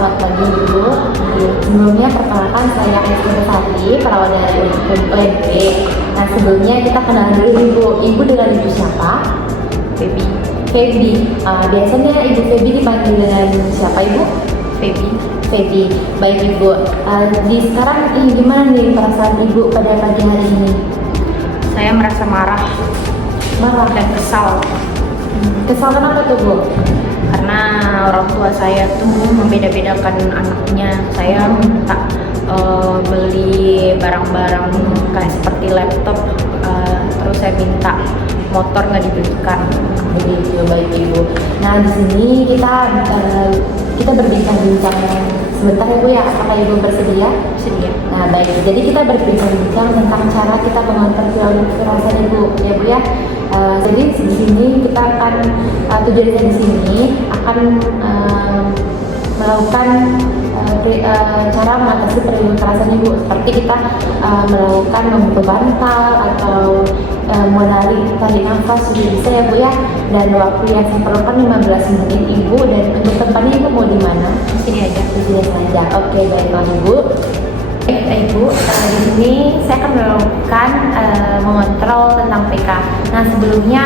selamat pagi Ibu. Sebelumnya perkenalkan saya Aisyah Sari, perawat dari UNB. Nah sebelumnya kita kenalan dulu Ibu. Ibu dengan Ibu siapa? Baby, Feby. Biasanya Ibu Feby dipanggil dengan siapa Ibu? baby. Feby. Baik Ibu. Di sekarang gimana nih perasaan Ibu pada pagi hari ini? Saya merasa marah Marah dan kesal Kesal kenapa tuh Bu? karena orang tua saya tuh membeda-bedakan anaknya. Saya minta beli barang-barang kayak seperti laptop, terus saya minta motor nggak dibelikan. Begitu, baik Ibu. Nah di sini kita berbincang-bincang sebentar ya Bu ya. Apakah Ibu bersedia? Sedia. Nah baik, jadi kita berbincang-bincang tentang cara kita mengontrol firasat Ibu ya Bu ya. Jadi di sini kita akan tujuan kita di sini akan melakukan cara mengatasi perilaku kekerasan Ibu, seperti kita melakukan memukul bantal atau tarik nafas sudah bisa ya Bu ya. Dan waktu yang saya perlukan 15 menit Ibu, dan untuk tempatnya Ibu mau di mana? Sini aja. Di sini saja. Oke, baiklah Ibu. Ibu, di sini saya akan melakukan mengontrol tentang PK. Nah sebelumnya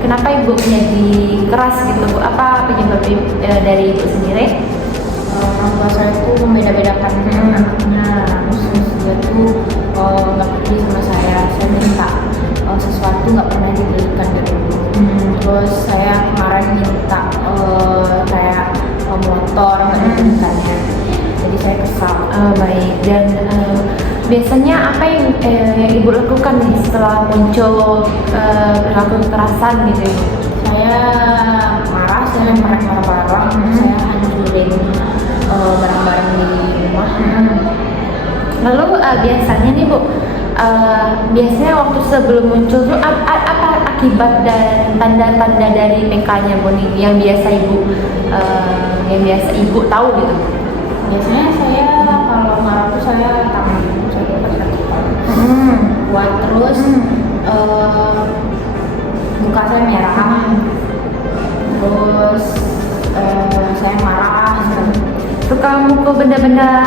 kenapa Ibu menjadi keras gitu Bu? Apa penyebab dari Ibu sendiri? Orang tua saya tuh membeda-bedakan anaknya, terus dia tuh nggak peduli sama saya. Saya minta sesuatu nggak pernah dibelikan gitu. Terus saya kemarin minta kayak motor nggak dibelikannya. Jadi saya kesal. Baik, dan biasanya apa yang Ibu lakukan nih setelah muncul perilaku kekerasan gitu Ibu? Saya marah, saya marah-marah, saya hancurin barang-barang di rumah. Lalu biasanya nih Bu, biasanya waktu sebelum muncul tuh apa akibat dan tanda-tanda dari PK-nya Bu nih yang biasa Ibu tahu gitu? Biasanya saya kalau marah tuh saya tangan saya sakit kuat, terus muka saya merah, terus saya marah. Suka mukul benda-benda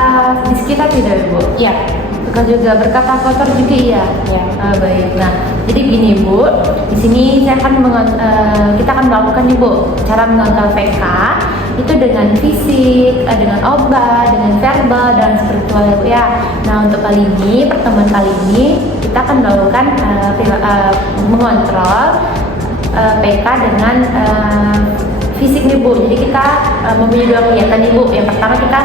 di sekitar tidak Bu? Iya. Suka juga berkata kotor juga iya? Iya. Baik. Nah, jadi gini Bu, di sini kita akan melakukan nih Bu cara mengontrol PK itu dengan fisik, dengan obat, dengan verbal, dan spiritual ya Bu ya. Nah untuk pertemuan kali ini kita akan melakukan mengontrol PK dengan fisik nih Bu. Jadi kita mempunyai dua kegiatan nih Bu. Yang pertama kita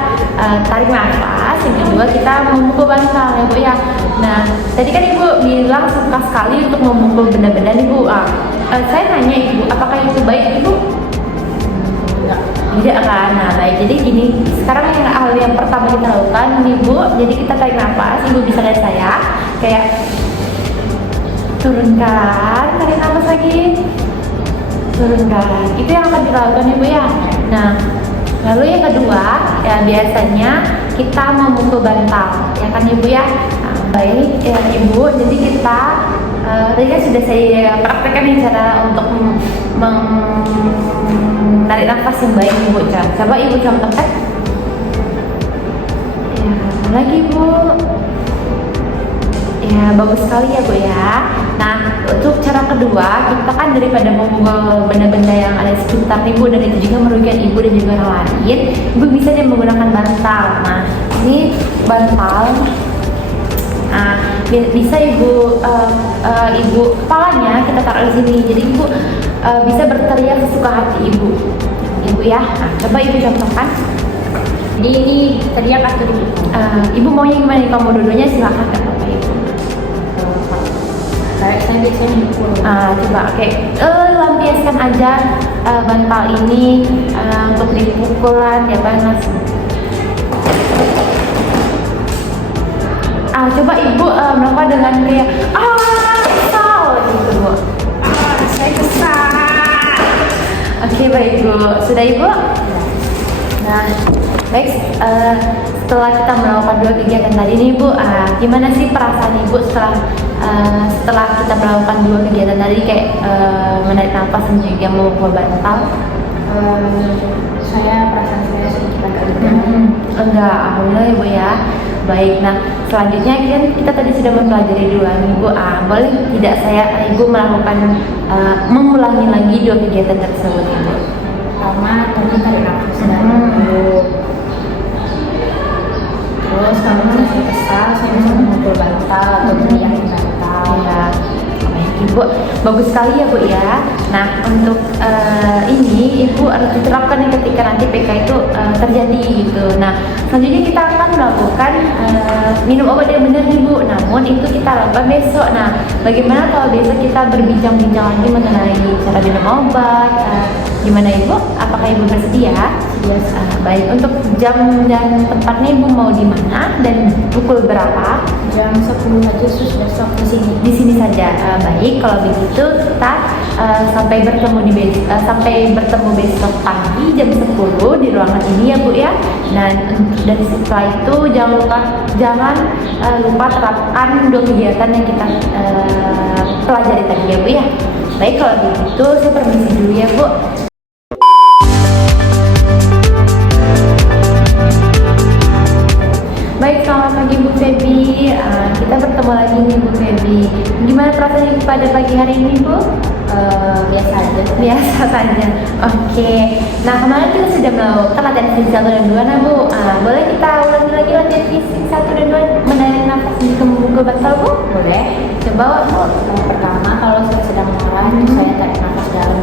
tarik nafas, yang kedua kita memukul bantal ya Bu ya. Nah tadi kan Ibu bilang suka sekali untuk memukul benda-benda nih Bu. Saya nanya Ibu, apakah itu baik Ibu? Tidak kan? Nah baik, jadi gini, sekarang hal yang pertama kita lakukan nih Bu, jadi kita tarik nafas. Ibu bisa lihat saya kayak turunkan, tarik nafas lagi, turunkan. Itu yang akan dilakukan Ibu ya. Nah lalu yang kedua ya biasanya kita memukul bantal ya kan Ibu ya. Nah, baik ya Ibu, jadi kita tadi kan sudah saya praktekkan nih cara untuk tarik nafas yang baik Ibu. Coba Ibu contohkan ya, lagi Bu. Ya bagus sekali ya Bu ya. Nah untuk cara kedua, kita kan daripada memukul benda-benda yang ada di sekitar Ibu dan itu juga merugikan Ibu dan juga orang lain, Ibu bisa dia menggunakan bantal. Nah ini bantal, nah bisa Ibu kepalanya kita taruh di sini. Jadi Ibu bisa berteriak sesuka hati Ibu ya. Nah, coba Ibu contohkan. Jadi ini teriak atau dipukul? Ibu maunya gimana? Kamu dua-duanya silakan, nggak apa-apa Ibu. Kayak saya biasanya dipukul. Coba lampiaskan aja bantal ini untuk dipukulan ya panas. Coba Ibu melakukan dengan kayak kesal gitu Bu. Saya kesal. Oke baik Bu, sudah Ibu? Nah baik, setelah kita melakukan dua kegiatan tadi nih Bu, gimana sih perasaan Ibu setelah kita melakukan dua kegiatan tadi kayak menarik nafas dan juga memukul bantal? Saya perasaan saya sedikit agak lega. Enggak, alhamdulillah ya Bu ya. Baik, nah selanjutnya kan kita tadi sudah mempelajari dua nih Bu. Boleh tidak Ibu melakukan mengulangi lagi dua kegiatan tersebut Ibu? Pertama tadi tarik nafas dalam. Terus kalau misalnya saya kesal, saya bisa memukul bantal atau teriak di bantal. Ya, baik Ibu, bagus sekali ya Bu ya. Nah untuk ini Ibu harus diterapkan nih ketika nanti PK itu terjadi gitu. Nah selanjutnya kita akan melakukan minum obat yang benar nih Bu. Namun itu kita lakukan besok. Nah bagaimana kalau besok kita berbincang-bincang lagi mengenai cara minum obat? Gimana Ibu? Apakah Ibu bersedia? Yes. Baik, untuk jam dan tempatnya Ibu mau di mana dan pukul berapa? Jam 10 aja sus besok di sini. Di sini saja. Baik, kalau begitu kita sampai bertemu besok pagi jam 10 di ruangan ini ya Bu ya. Dan setelah itu jangan lupa terapkan dua kegiatan yang kita pelajari tadi ya Bu ya. Baik, kalau begitu saya permisi dulu ya Bu. Baik, selamat pagi Bu Febi. Kita bertemu lagi nih Bu Febi. Gimana perasaan Ibu pada pagi hari ini Bu? Biasa aja. Biasa saja. Oke. Nah kemarin kita sudah melakukan latihan fisik 1 dan 2 nah Bu. Boleh kita ulangi lagi latihan fisik 1 dan 2 menarik nafas di memukul bantal Bu? Boleh. Coba Bu. Yang pertama kalau saya sedang marah, saya tarik nafas dalam.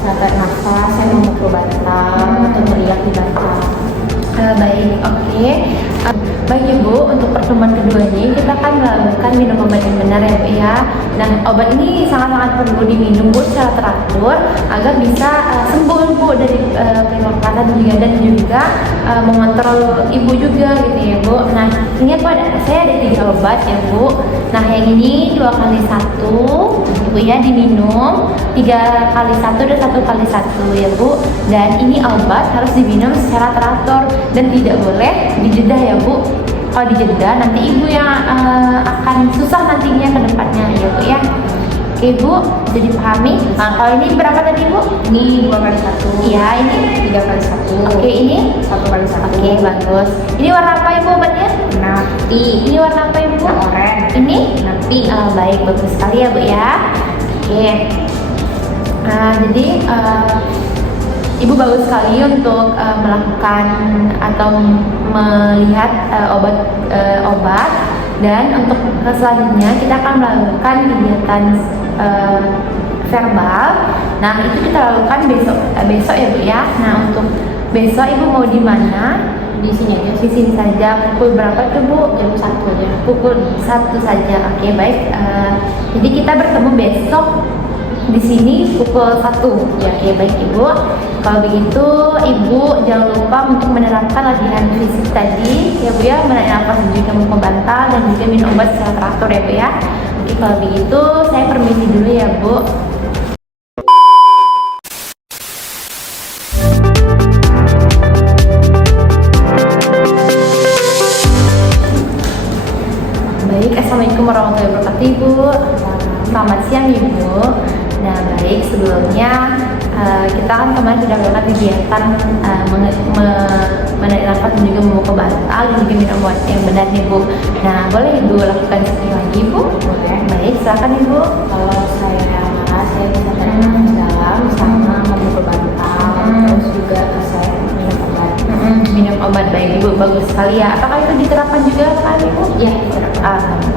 Saya tarik nafas, saya memukul bantal atau teriak di bantal. Baik, oke. Baik Ibu, untuk pertemuan kedua ini kita akan melakukan minum obat yang benar ya Bu ya. Nah obat ini sangat-sangat perlu diminum Bu secara teratur agar bisa sembuh Bu dari kelelahan dan juga mengontrol Ibu juga gitu ya Bu. Nah ini saya ada 3 obat ya Bu. Nah yang ini 2 kali 1 Ibu ya diminum, 3 kali 1 dan 1 kali 1 ya Bu. Dan ini obat harus diminum secara teratur dan tidak boleh dijeda ya Bu. Kalau dijeda nanti Ibu yang akan susah nantinya ke depannya ya Bu ya. Oke Bu, jadi pahami. Nah, kalau ini berapa tadi Bu? Ini 2 kali 1. Iya, ini 3 kali 1. Oke, ini 1 kali 1. Oke, bagus. Ini warna apa Ibu obatnya? Napi. Ini warna apa Ibu? Oranye. Ini? Napi. Baik, bagus sekali ya Bu ya. Oke. Jadi Ibu bagus sekali untuk melakukan atau melihat obat dan untuk selanjutnya kita akan melakukan kegiatan verbal. Nah itu kita lakukan besok ya Bu ya. Nah untuk besok Ibu mau di mana? Di sini aja. Di sini saja. Pukul berapa tuh Bu? Jam 1 aja. Pukul 1 saja. Oke baik. Jadi kita bertemu besok di sini pukul 1 ya. Oke baik Ibu. Kalau begitu Ibu jangan lupa untuk menerapkan latihan fisik tadi ya Bu ya, menarik nafas juga memukul bantal dan juga minum obat secara teratur ya Bu ya. Oke kalau begitu saya permisi dulu ya Bu. Baik, assalamualaikum warahmatullahi wabarakatuh Ibu. Selamat siang Ibu. Nah baik, sebelumnya kita kan kemarin sudah melakukan kegiatan menarik nafas dan juga memukul bantal dan juga minum obat yang benar nih Bu. Nah boleh Ibu lakukan sekali lagi Bu? Boleh. Baik, silakan Ibu. Kalau saya marah, saya bisa tarik nafas dalam sama memukul bantal. Terus juga saya minum obat. Minum obat, baik Ibu, bagus sekali ya. Apakah itu diterapkan juga kan Ibu? Ya,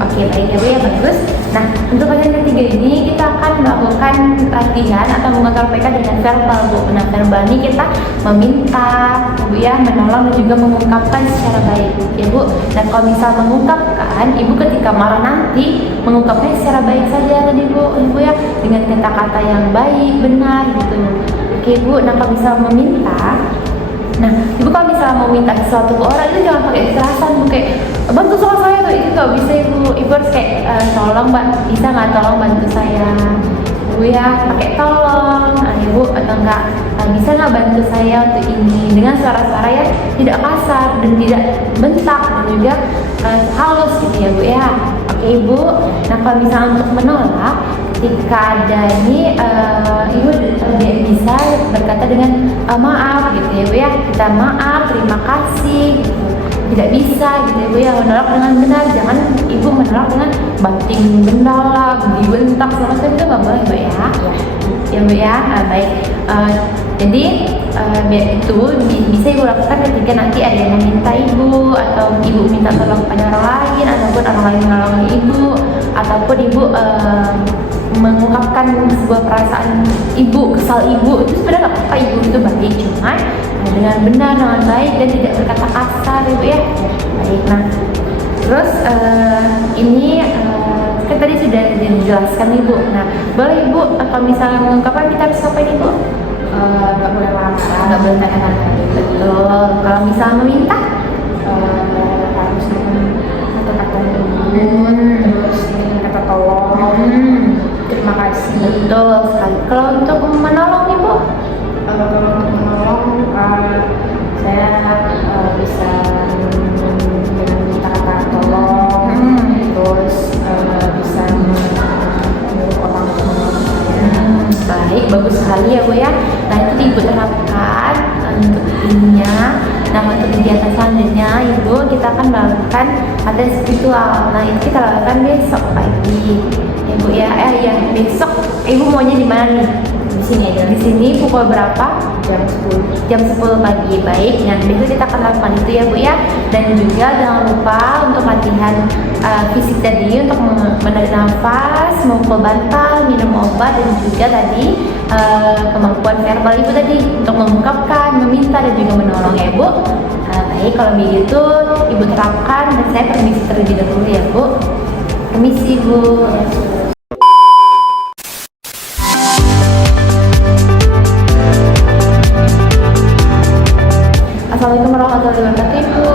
Oke baik ya Bu ya, bagus. Nah untuk bagian ketiga ini kita akan melakukan latihan atau mengontrol PK dengan verbal Bu. Nah verbal ini kita meminta Ibu ya, menolong dan juga mengungkapkan secara baik ya Bu. Dan kalau misal mengungkapkan, Ibu ketika marah nanti mengungkapnya secara baik saja tadi Bu, Ibu ya, dengan kata-kata yang baik, benar gitu. Oke Bu, nah kalau misal meminta, nah, Ibu kalau misalnya mau minta sesuatu ke orang itu jangan pakai kekerasan Bu, kayak bantu soal saya tuh, itu nggak bisa Ibu. Ibu harus kayak tolong Mbak, bisa nggak tolong bantu saya Ibu ya, pakai tolong Ibu, atau enggak bisa nggak bantu saya untuk ini dengan suara-suara yang tidak kasar dan tidak bentak dan juga halus gitu ya Bu ya. Oke Ibu, nah kalau misalnya untuk menolak ketika ada ini ibu bisa berkata dengan maaf gitu ya bu ya, kita maaf, terima kasih gitu. Tidak bisa gitu ya bu ya, menolak dengan benar. Jangan ibu menolak dengan banting bendala, dibentak segala macam, itu nggak boleh bu ya. Ya bu ya. Baik. Jadi biar itu bisa ibu lakukan ketika nanti ada yang meminta ibu, atau ibu minta tolong pada orang lain, ataupun orang lain menolong ibu, ataupun ibu mengungkapkan sebuah perasaan ibu, kesal ibu, itu sebenarnya nggak apa-apa, ibu itu baik, cuman dengan benar, dengan baik, dan tidak berkata kasar ibu ya. Baik. Nah terus ini kan tadi sudah dijelaskan ibu. Nah boleh ibu kalau misalnya mengungkapkan kita harus apa ibu? Nggak boleh marah, nggak boleh tekan lagi. Betul. Kalau misalnya meminta Harus kata-kata nuhun, terus kata tolong, terima kasih. betul sekali. Kalau untuk menolong ibu, Kalau untuk menolong, saya bisa dengan minta kata tolong, terus bisa menyuruh orang untuk menolong saya. baik, bagus sekali ya bu ya. Nah itu ibu terapkan untuk ininya. Nah untuk kegiatan selanjutnya ibu, kita akan melakukan latihan spiritual. Nah itu kita lakukan besok pagi ya bu ya. Ya besok ibu maunya di mana nih? Di sini aja. Di sini pukul berapa? Jam 10. Jam 10 pagi. Baik, nah besok kita akan lakukan itu ya bu ya. Dan juga jangan lupa untuk latihan fisik tadi, untuk menarik nafas, memukul bantal, minum obat, dan juga tadi kemampuan verbal ibu tadi untuk mengungkapkan, meminta, dan juga menolong ya bu. Baik, kalau begitu ibu terapkan, dan saya permisi terlebih dahulu ya bu. Permisi bu. Assalamualaikum warahmatullahi wabarakatuh ibu.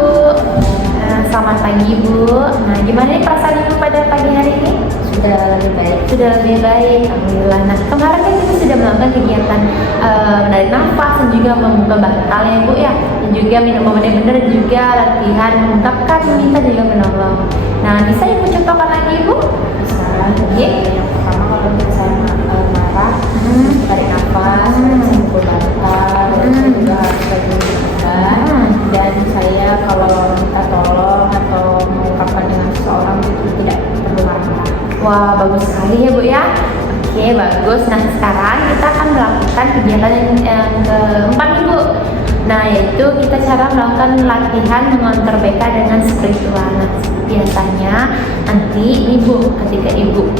Selamat pagi ibu. Nah gimana nih perasaan ibu pada pagi hari ini? Sudah lebih baik. Sudah lebih baik, alhamdulillah. Nah kemarin kan kita sudah melakukan kegiatan menarik nafas, dan juga membuka bantal ya bu ya, dan juga minum obat yang benar, dan juga latihan mengungkapkan, meminta, dan juga menolong. Nah bisa ibu contohkan lagi ibu? Sekarang yang pertama, kalau saya marah, tarik nafas, Hmm. memukul bantal, saya juga harus rajin berdoa. Dan saya kalau minta tolong atau mengungkapkan dengan seseorang itu tidak perlu marah. Wah bagus sekali ya bu ya. Oke bagus. Nah sekarang kita akan melakukan kegiatan yang keempat nih bu. Nah yaitu kita cara melakukan latihan mengontrol beta dengan spiritual. Nah biasanya nanti ibu, ketika ibu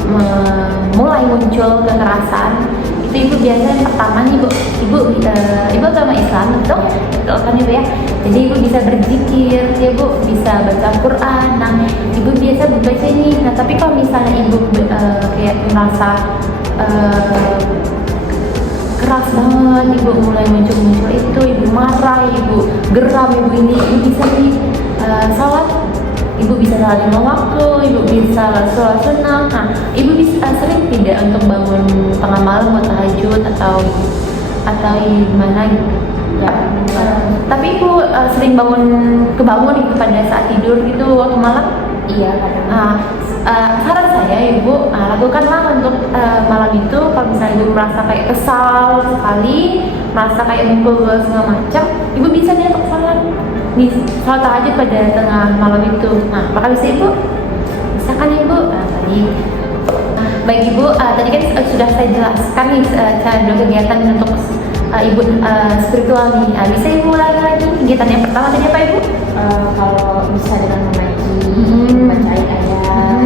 mulai muncul kekerasan, itu ibu biasanya pertama nih bu, ibu agama Islam betul? Betul kan ibu ya? Jadi ibu bisa berzikir, ya bu bisa baca Quran. Nah ibu biasa baca ini. Nah tapi kalau misalnya ibu kayak merasa keras banget, ibu mulai muncul itu, ibu marah, ibu geram, ibu bisa nih sholat. Ibu bisa sholat 5 waktu, ibu bisa sholat sunnah. Nah, ibu bisa sering tidak untuk bangun tengah malam buat tahajud atau gimana gitu. Ya, tapi ibu sering kebangun gitu pada saat tidur gitu waktu malam. Iya, kadang. Saran saya ibu lakukanlah untuk malam itu. Kalau misalnya ibu merasa kayak kesal sekali, merasa kayak mukul segala macam, ibu bisa dia untuk sholat tahajud pada tengah malam itu. Nah, apakah bisa ibu? Bisa kan ibu? Baik. Baik ibu, tadi kan sudah saya jelaskan nih cara kegiatan untuk ibu spiritual nih. Bisa ibu ulangi lagi kegiatan yang pertama tadi apa ibu? Kalau bisa dengan mengaji, bacain ayat.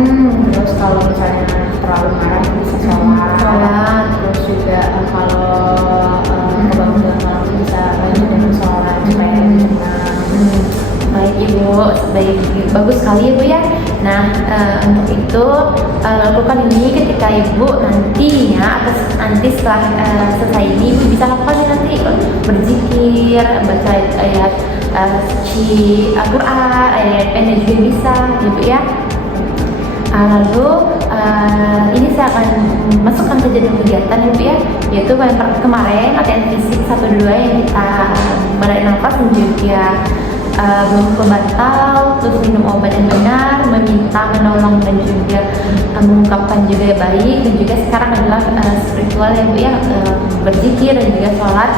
Terus kalau misalnya terlalu marah bisa sholat. Terus juga kalau kebangun dengan malam bisa rajin dan sholat supaya tenang. Baik ibu, bagus sekali ibu ya. Nah untuk itu lakukan ini ketika ibu nantinya nanti setelah selesai ini ibu bisa lakukan nanti berzikir, baca ayat suci Al-Quran, ayat pendek juga bisa ibu ya. Lalu ini saya akan masukkan ke jadwal kegiatan ibu ya, yaitu kemarin latihan fisik 1-2 yang kita menarik nafas, dan juga membantal, terus minum obat yang benar, meminta, menolong dan juga mengungkapkan juga baik, dan juga sekarang adalah spiritual ya Bu ya, berzikir dan juga sholat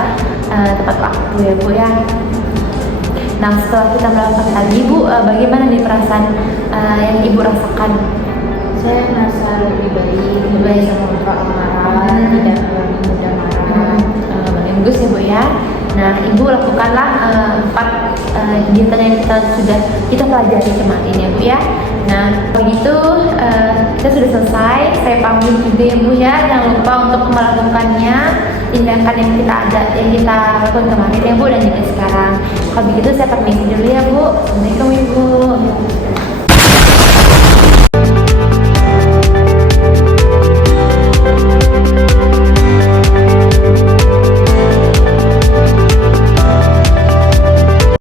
tepat waktu ya Bu ya. Nah setelah kita melakukan tadi Bu, bagaimana nih perasaan yang Ibu rasakan? Saya merasa lebih baik sama Bapak marah, tidak terlalu mudah marah. Bagus ya Bu ya. Nah Ibu lakukanlah 4 kegiatan yang kita pelajari kemarin ya Bu ya. Nah begitu kita sudah selesai. Saya pamit juga ya Bu ya. Jangan lupa untuk melakukannya tindakan yang kita lakukan kemarin ya Bu, dan juga sekarang. Kalau begitu saya permisi dulu ya Bu.